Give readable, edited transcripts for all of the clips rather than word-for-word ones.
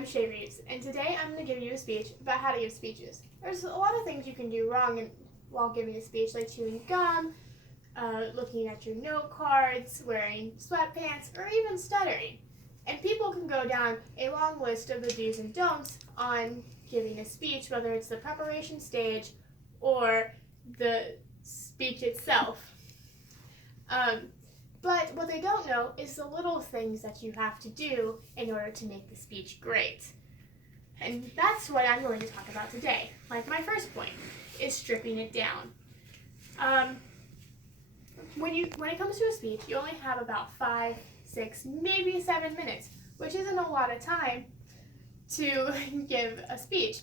I'm Shay Reeves, and today I'm going to give you a speech about how to give speeches. There's a lot of things you can do wrong while giving a speech, like chewing gum, looking at your note cards, wearing sweatpants, or even stuttering. And people can go down a long list of the do's and don'ts on giving a speech, whether it's the preparation stage or the speech itself. But what they don't know is the little things that you have to do in order to make the speech great. And that's what I'm going to talk about today. Like my first point is stripping it down. When it comes to a speech, you only have about 5, 6, maybe 7 minutes, which isn't a lot of time to give a speech,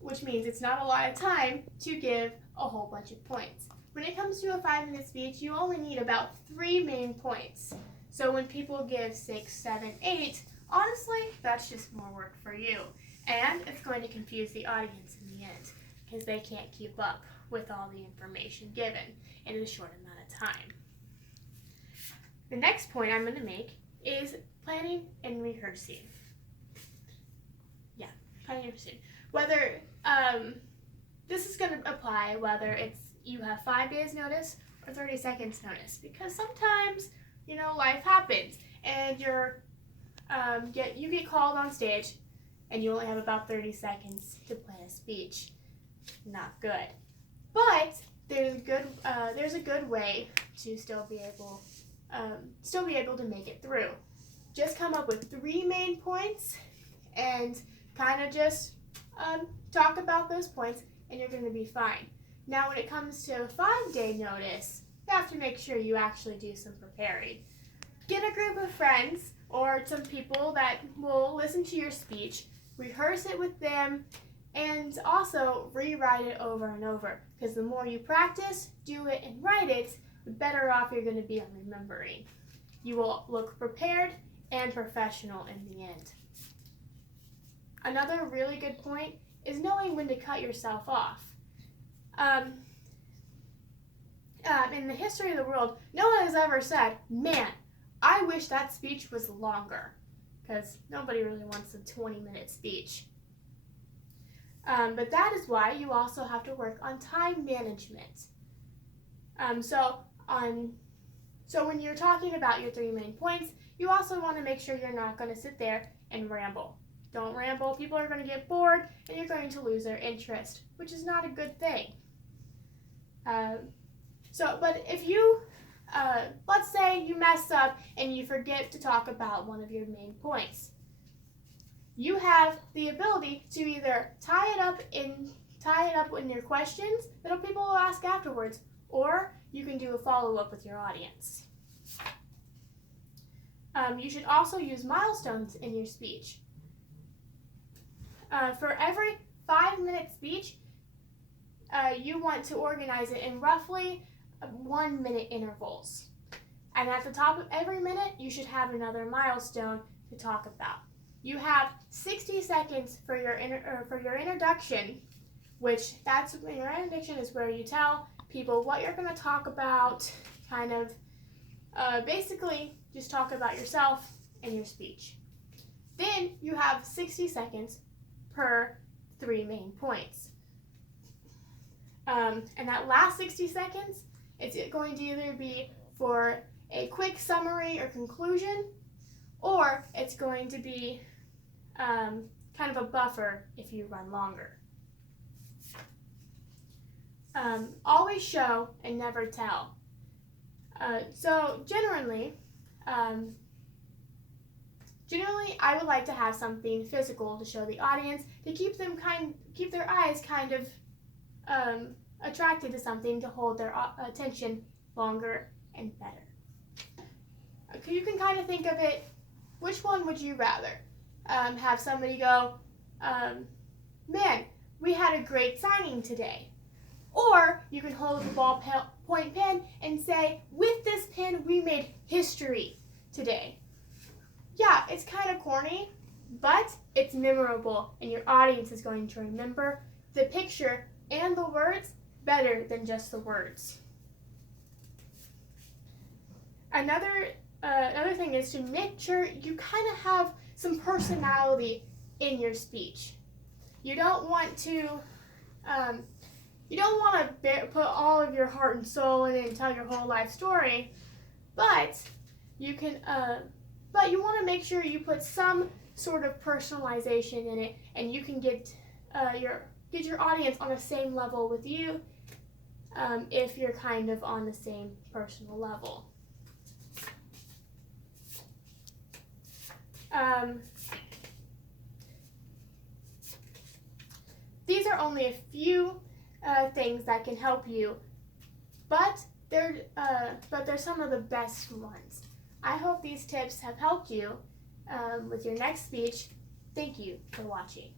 which means it's not a lot of time to give a whole bunch of points. When it comes to a 5-minute speech, you only need about 3 main points. So when people give 6, 7, 8, honestly, that's just more work for you. And it's going to confuse the audience in the end because they can't keep up with all the information given in a short amount of time. The next point I'm going to make is planning and rehearsing. Yeah, planning and rehearsing. Whether this is going to apply whether it's you have 5 days notice or 30 seconds notice, because sometimes, life happens and you get called on stage and you only have about 30 seconds to plan a speech. Not good. But there's a good way to still be able to make it through. Just come up with 3 main points and kind of just talk about those points and you're going to be fine. Now, when it comes to a 5-day notice, you have to make sure you actually do some preparing. Get a group of friends or some people that will listen to your speech, rehearse it with them, and also rewrite it over and over. Because the more you practice, do it, and write it, the better off you're going to be on remembering. You will look prepared and professional in the end. Another really good point is knowing when to cut yourself off. In the history of the world, no one has ever said, man, I wish that speech was longer, because nobody really wants a 20-minute speech. But that is why you also have to work on time management. So when you're talking about your 3 main points, you also want to make sure you're not going to sit there and ramble. Don't ramble. People are going to get bored and you're going to lose their interest, which is not a good thing. But if you, let's say you mess up and you forget to talk about one of your main points, you have the ability to either tie it up in your questions that people will ask afterwards, or you can do a follow-up with your audience. You should also use milestones in your speech. For every 5-minute speech, you want to organize it in roughly 1-minute intervals. And at the top of every minute, you should have another milestone to talk about. You have 60 seconds for your introduction, which your introduction is where you tell people what you're going to talk about, kind of basically just talk about yourself and your speech. Then you have 60 seconds per 3 main points. And that last 60 seconds, it's going to either be for a quick summary or conclusion, or it's going to be kind of a buffer if you run longer. Always show and never tell. So generally, I would like to have something physical to show the audience to keep their eyes kind of attracted to something to hold their attention longer and better. You can kind of think of it, which one would you rather? Have somebody go, man, we had a great signing today. Or you can hold the ballpoint pen and say, with this pen, we made history today. Yeah, it's kind of corny, but it's memorable, and your audience is going to remember the picture and the words better than just the words. Another thing is to make sure you kind of have some personality in your speech. You don't want to put all of your heart and soul in it and tell your whole life story, but you can. But you want to make sure you put some sort of personalization in it, and you can get your audience on the same level with you if you're kind of on the same personal level. These are only a few things that can help you, but they're some of the best ones. I hope these tips have helped you with your next speech. Thank you for watching.